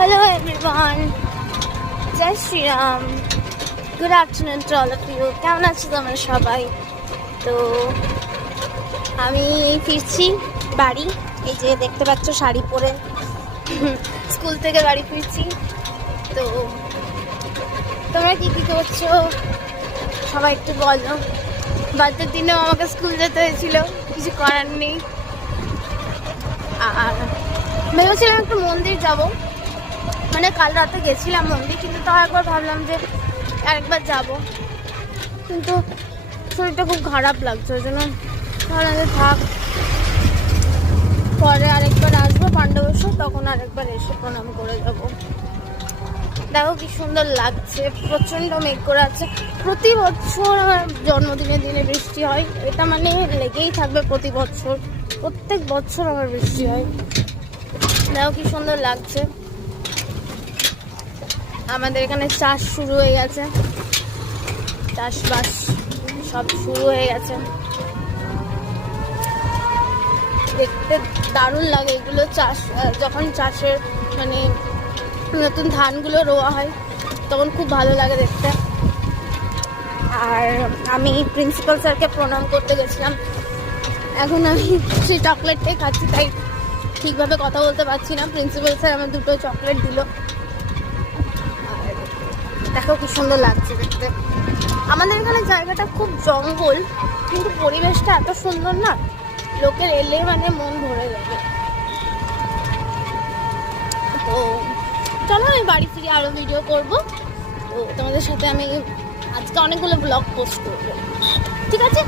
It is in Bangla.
Hello everyone, Jai Shri Ram. Good afternoon to all of you. কেমন আছো তোমরা সবাই? তো আমি ফিরছি বাড়ি। এই যে দেখতে পাচ্ছ শাড়ি পরে স্কুল থেকে বাড়ি ফিরছি। তো তোমরা কি কি করছো সবাই একটু বলো। বার্থডের দিনেও আমাকে স্কুল যেতে হয়েছিল, কিছু করার নেই। আর ভেবেছিলাম একটু মন্দির যাব, মানে কাল রাতে গেছিলাম মন্দির, কিন্তু তাও একবার ভাবলাম যে আরেকবার যাব, কিন্তু শরীরটা খুব খারাপ লাগছে, ওই জন্য ভাবলাম যে থাক, পরে আরেকবার আসবো পাণ্ডবেশ্বর, তখন আরেকবার এসে প্রণাম করে যাব। দেখো কি সুন্দর লাগছে, প্রচণ্ড মেঘ করে আছে। প্রতি বছর আমার জন্মদিনের দিনে বৃষ্টি হয়, এটা মানে লেগেই থাকবে প্রতি বছর, প্রত্যেক বছর আমার বৃষ্টি হয়। দেখো কি সুন্দর লাগছে। আমাদের এখানে চাষ শুরু হয়ে গেছে, চাষবাস সব শুরু হয়ে গেছে। দেখতে দারুণ লাগে এগুলো, চাষ যখন চাষের মানে নতুন ধানগুলো রোয়া হয় তখন খুব ভালো লাগে দেখতে। আর আমি প্রিন্সিপাল স্যারকে প্রণাম করতে গেছিলাম, এখন আমি সেই চকলেটটাই খাচ্ছি, তাই ঠিকভাবে কথা বলতে পারছি না। প্রিন্সিপাল স্যার আমার দুটো চকলেট দিল। আর দেখো কি সুন্দর লাগছে দেখতে। আমাদের এখানে জায়গাটা খুব জঙ্গল, কিন্তু পরিবেশটা এত সুন্দর না, লোকের এলে মানে মন ভরে যাবে। তো চলো আমি বাড়ি ফিরে আরও ভিডিও করবো। তো তোমাদের সাথে আমি আজকে অনেকগুলো ব্লগ পোস্ট করবো, ঠিক আছে?